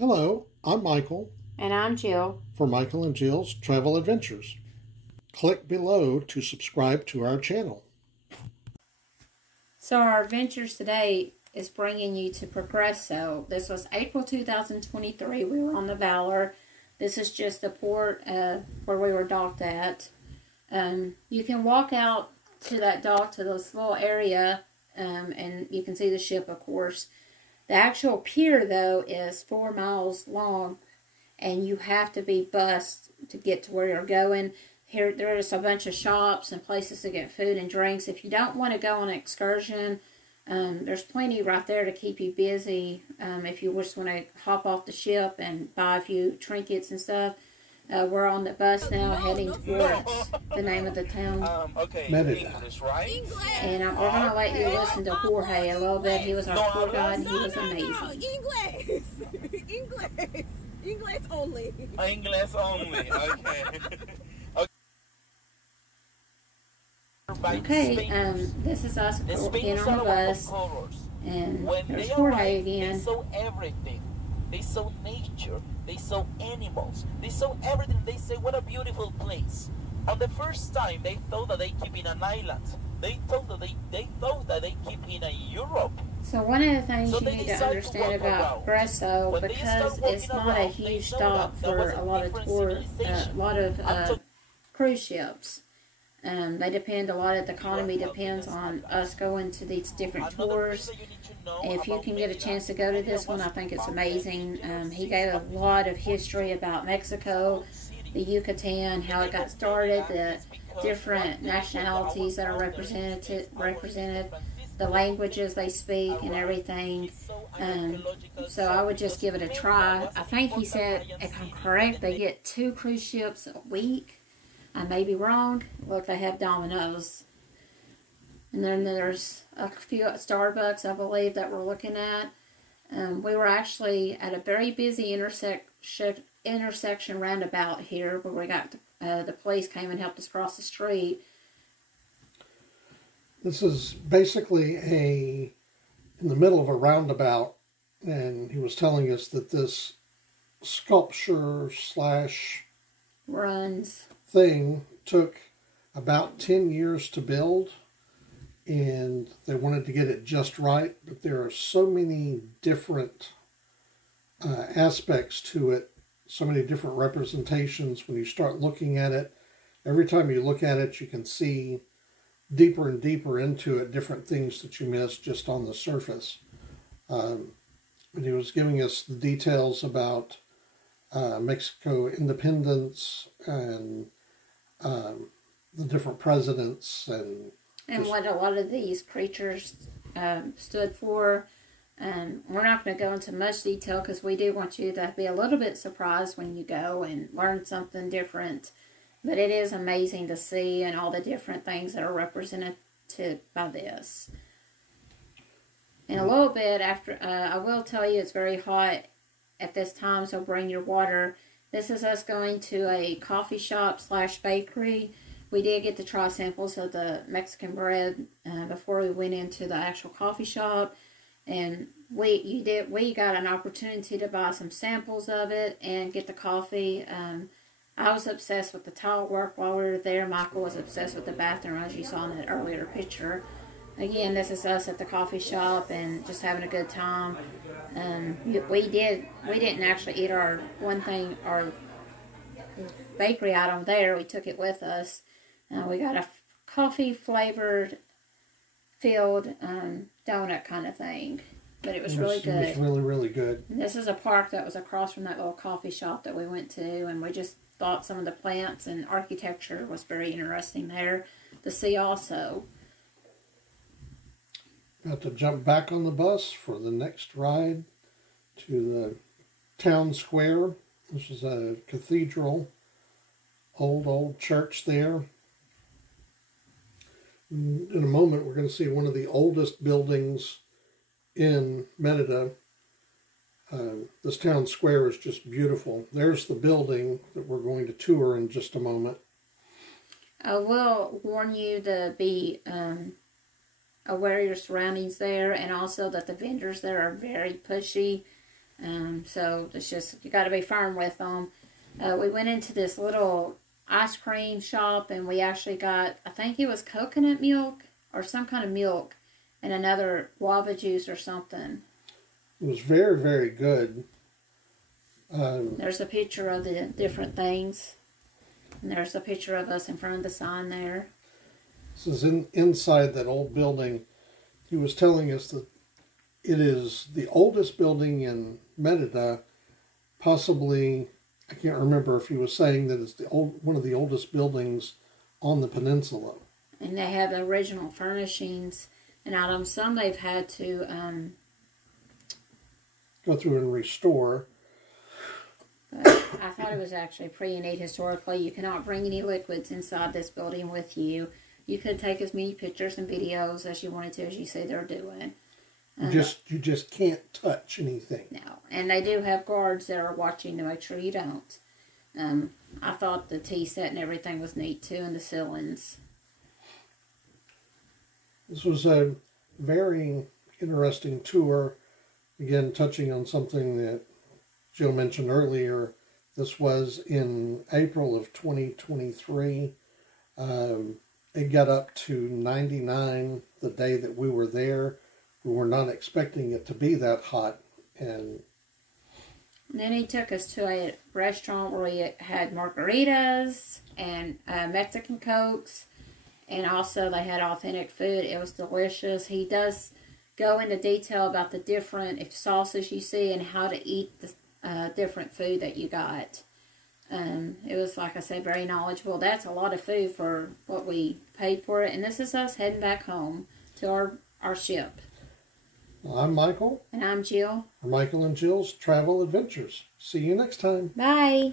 Hello, I'm Michael And I'm Jill. for Michael and Jill's Travel Adventures. Click below to subscribe to our channel. So our adventures today is bringing you to Progreso. This was April 2023. We were on the Valor. This is just the port where we were docked at. You can walk out to that dock to this little area and you can see the ship, of course. The actual pier, though, is 4 miles long, and you have to be bused to get to where you're going. Here, there's a bunch of shops and places to get food and drinks. If you don't want to go on an excursion, there's plenty right there to keep you busy. If you just want to hop off the ship and buy a few trinkets and stuff. We're on the bus now heading towards the name of the town. English, right? And we're going to let you listen to Jorge a little bit. He was our tour guide and he was amazing. English only. English only, okay. Okay, this is us getting on the bus. And there's Jorge again. They saw everything. They saw nature. They saw animals. They saw everything. They say, what a beautiful place. On the first time, they thought that they keep in an island. They thought that they keep in a Europe. So one of the things you need to understand about Progreso, because it's not a huge stop for a lot of cruise ships. They depend a lot of the economy depends on us going to these different tours. If you can get a chance to go to this one, I think it's amazing. He gave a lot of history about Mexico, the Yucatan, how it got started, the different nationalities that are represented, the languages they speak and everything. So I would just give it a try. I think he said, if I'm correct, they get 2 cruise ships a week. I may be wrong. Look, they have Domino's. And then there's a few at Starbucks, I believe, that we're looking at. We were actually at a very busy intersection roundabout here where we got the police came and helped us cross the street. This is basically in the middle of a roundabout, and he was telling us that this sculpture / runs thing took about 10 years to build, and they wanted to get it just right, but there are so many different aspects to it, so many different representations. When you start looking at it, every time you look at it, you can see deeper and deeper into it, different things that you missed just on the surface. And he was giving us the details about Mexico independence and the different presidents and what a lot of these creatures stood for. We're not going to go into much detail because we do want you to be a little bit surprised when you go and learn something different. But it is amazing to see and all the different things that are represented by this. In a little bit after, I will tell you it's very hot at this time, so bring your water. This is us going to a coffee shop / bakery. We did get to try samples of the Mexican bread before we went into the actual coffee shop, and we got an opportunity to buy some samples of it and get the coffee. I was obsessed with the tile work while we were there. Michael was obsessed with the bathroom, as you saw in that earlier picture. Again, this is us at the coffee shop and just having a good time. We didn't actually eat our bakery item there. We took it with us. We got a coffee flavored filled donut kind of thing, but it was really good. It was really, really good. And this is a park that was across from that little coffee shop that we went to, and we just thought some of the plants and architecture was very interesting there to see also. Got to jump back on the bus for the next ride to the town square. This is a cathedral, old church there. In a moment, we're going to see one of the oldest buildings in Merida. This town square is just beautiful. There's the building that we're going to tour in just a moment. I will warn you to be aware of your surroundings there, and also that the vendors there are very pushy. So it's just, you got to be firm with them. We went into this little ice cream shop, and we actually got, I think it was coconut milk or some kind of milk and another guava juice or something. It was very, very good. There's a picture of the different things. And there's a picture of us in front of the sign there. This is inside that old building. He was telling us that it is the oldest building in Merida, possibly. I can't remember if he was saying that it's one of the oldest buildings on the peninsula. And they have the original furnishings and items. Some they've had to go through and restore. But I thought it was actually pretty neat historically. You cannot bring any liquids inside this building with you. You could take as many pictures and videos as you wanted to, as you say they're doing. You just can't touch anything. No. And they do have guards that are watching to make sure you don't. I thought the tea set and everything was neat too, and the ceilings. This was a very interesting tour. Again, touching on something that Jill mentioned earlier. This was in April of 2023. It got up to 99 the day that we were there. We were not expecting it to be that hot. And then he took us to a restaurant where we had margaritas and Mexican Cokes. And also they had authentic food. It was delicious. He does go into detail about the different sauces you see and how to eat the different food that you got. It was, like I said, very knowledgeable. That's a lot of food for what we paid for it. And this is us heading back home to our ship. Well, I'm Michael. And I'm Jill. Michael and Jill's Travel Adventures. See you next time. Bye.